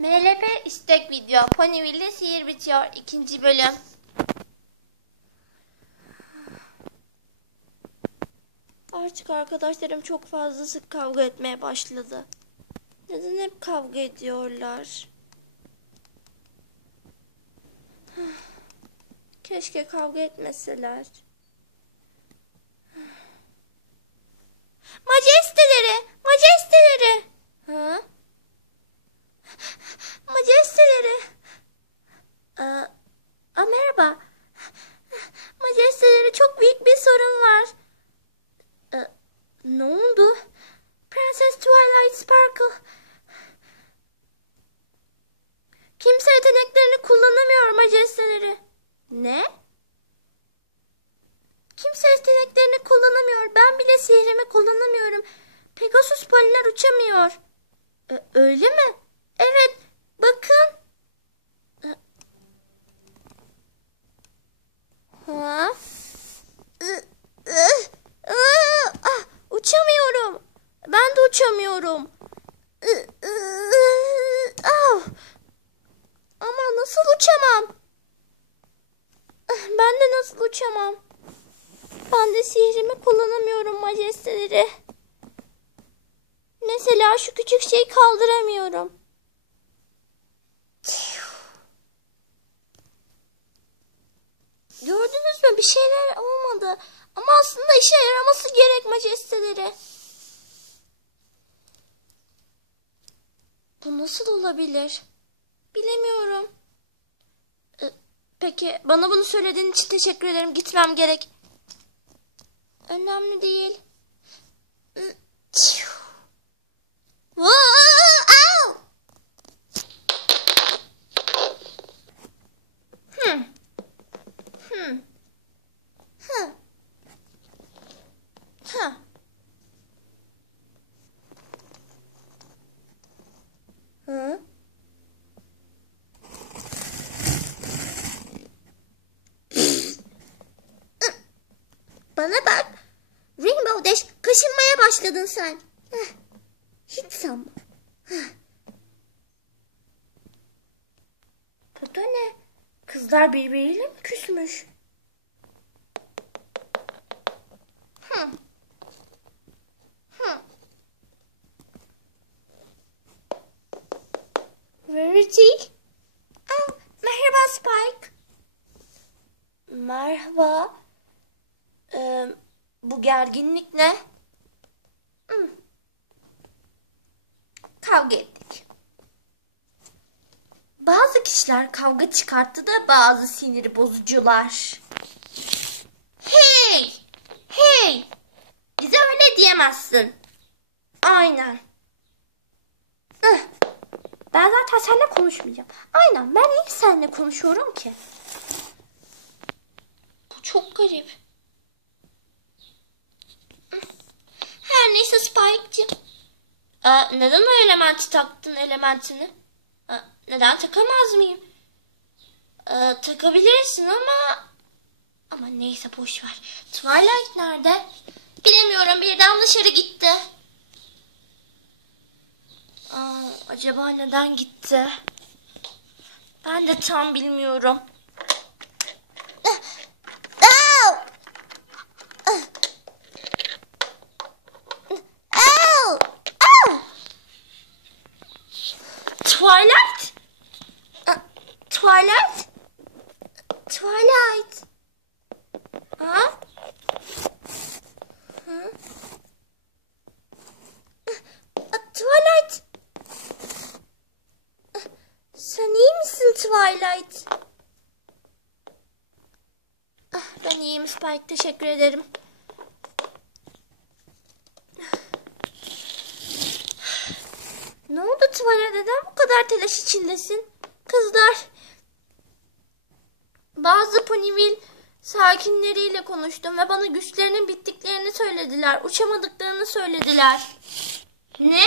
MLP istek video. Ponyville sihir bitiyor. ikinci bölüm. Artık arkadaşlarım çok fazla sık kavga etmeye başladı. Neden hep kavga ediyorlar? Keşke kavga etmeseler. Majesteleri! Majesteleri! Ha? Majesteleri! Aa, aa, merhaba. Majesteleri çok büyük bir sorun var. Aa, ne oldu? Prenses Twilight Sparkle. Kimse yeteneklerini kullanamıyor majesteleri. Ne? Kimse yeteneklerini kullanamıyor. Ben bile sihrimi kullanamıyorum. Pegasus Poliner uçamıyor. E, öyle mi? Evet. Bakın. Ha? Ah, uçamıyorum. Ben de uçamıyorum. Ah. Ama nasıl uçamam? Ben de nasıl uçamam? Ben de sihrimi kullanamıyorum majesteleri. Mesela şu küçük şeyi kaldıramıyorum. Gördünüz mü? Bir şeyler olmadı. Ama aslında işe yaraması gerek majesteleri. Bu nasıl olabilir? Bilemiyorum. Ee, Peki bana bunu söylediğin için teşekkür ederim. Gitmem gerek. Önemli değil. Çiu. Vaa, au! Hmm. Hmm. Hı. Hı. Hı. Bana bak. Rainbow Dash kaşınmaya başladın sen. Hiç sanma. Bu da ne? Kızlar birbiriyle mi küsmüş? Hı. Verity? Aa, merhaba Spike. Merhaba. Ee, bu gerginlik ne? Hmm. Kavga ettik. Bazı kişiler kavga çıkarttı da bazı siniri bozucular. Hey! Hey! Bize öyle diyemezsin. Aynen. Ih, Ben zaten seninle konuşmayacağım. Aynen ben niye seninle konuşuyorum ki? Bu çok garip. Aa, neden o elementi taktın elementini? Aa, neden takamaz mıyım? Aa, takabilirsin ama... Ama neyse boş ver. Twilight nerede? Bilemiyorum birden dışarı gitti. Aa, acaba neden gitti? Ben de tam bilmiyorum. Twilight? Twilight? Twilight? Ha? Hı? Uh, Twilight? Sen iyi misin Twilight? Ah, Ben iyiyim Spike. Teşekkür ederim. Ne oldu Twilight? Neden bu kadar telaş içindesin? Kızlar. Bazı Ponyville sakinleriyle konuştum ve bana güçlerinin bittiklerini söylediler. Uçamadıklarını söylediler. Ne?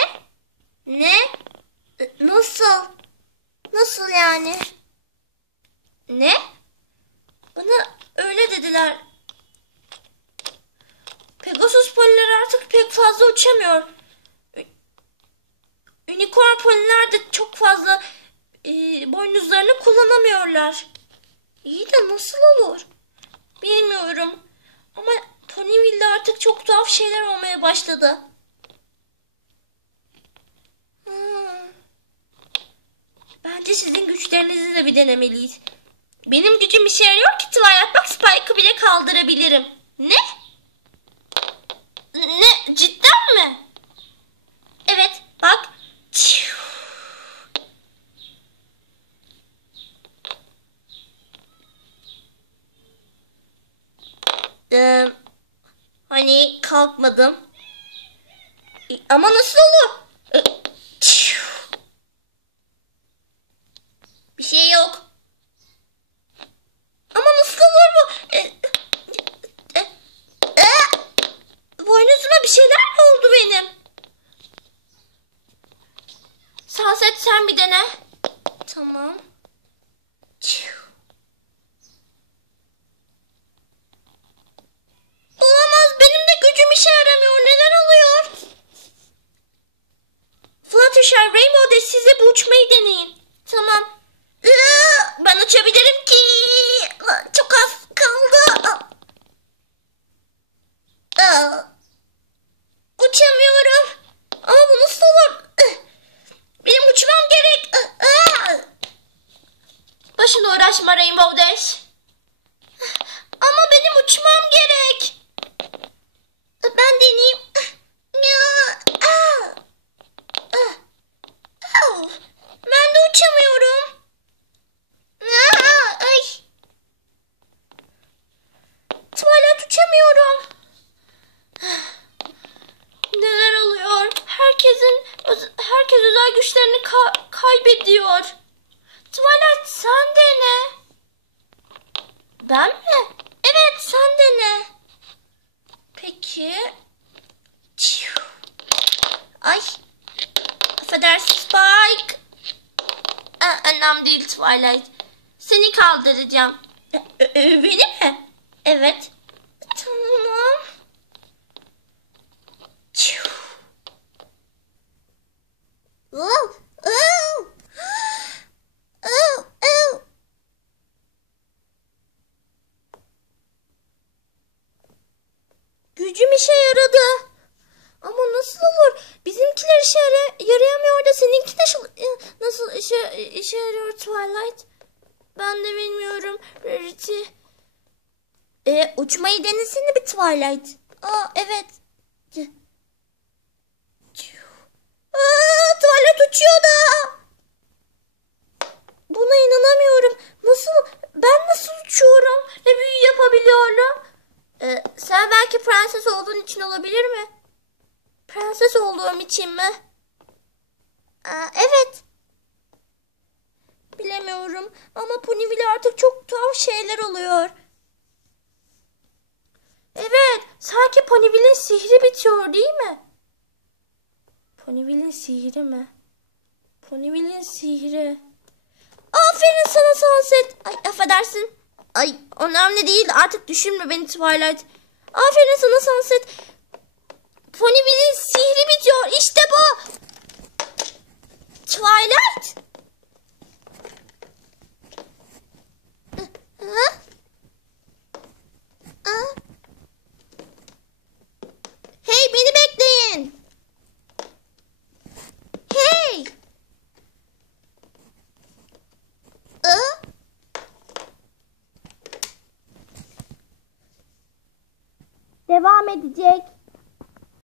Ne? Nasıl? Nasıl yani? Ne? Bana öyle dediler. Pegasus poliler artık pek fazla uçamıyor. Unicorn poliler de çok fazla güçlerini kullanamıyorlar. İyi de nasıl olur? Bilmiyorum. Ama Ponyville'de artık çok tuhaf şeyler olmaya başladı. Hmm. Bence sizin güçlerinizi de bir denemeliyiz. Benim gücüm işe yarıyor ki Twilight. Bak Spike'ı bile kaldırabilirim. Ne? Ne? Cidden mi? Evet. Bak. Ee, hani kalkmadım. Ama nasıl olur? E, Bir şey yok. Ama nasıl olur bu? E, e, e, boynuzuma bir şeyler mi oldu benim? Sunset sen bir dene. Tamam. Olamaz benim de gücüm işe yaramıyor. Neden oluyor? Fluttershy Rainbow Dash size bu uçmayı deneyin. Tamam. Iı, Ben uçabilirim ki. Çok az kaldı. Uçamıyorum. Ama bu nasıl olur? Benim uçmam gerek. Aa! Başına uğraşma Rainbow Dash. Ama benim uçmam gerek. Ben deneyeyim. Aa! Ah! Au! Ben de uçamıyorum. Aa, Ay. Uçamıyorum. Neler oluyor? Herkesin herkes özel güçlerini ka- kaybediyor. Tuvalet sen dene. Ben mi? Evet sen dene. Peki. Ay. Affedersin Spike. Aa, önemli değil Twilight. Seni kaldıracağım. Ö- ö- beni mi? Evet. Nasıl, nasıl işe, işe yarıyor Twilight? Ben de bilmiyorum. Rarity. E, uçmayı denesene bir Twilight. Aa evet. Aa, Twilight uçuyor da. Buna inanamıyorum. Nasıl? Ben nasıl uçuyorum ve büyü yapabiliyorum? Ee, sen belki prenses olduğun için olabilir mi? Prenses olduğum için mi? Aa, evet. Bilemiyorum ama Ponyville artık çok tuhaf şeyler oluyor. Evet, sanki Ponyville'in sihri bitiyor değil mi? Ponyville'in sihri mi? Ponyville'in sihri. Aferin sana Sunset. Ay affedersin. Ay önemli değil artık düşünme beni Twilight. Aferin sana Sunset. Ponyville'in sihri bitiyor. İşte bu. Twilight. Hey beni bekleyin. Hey. Devam edecek.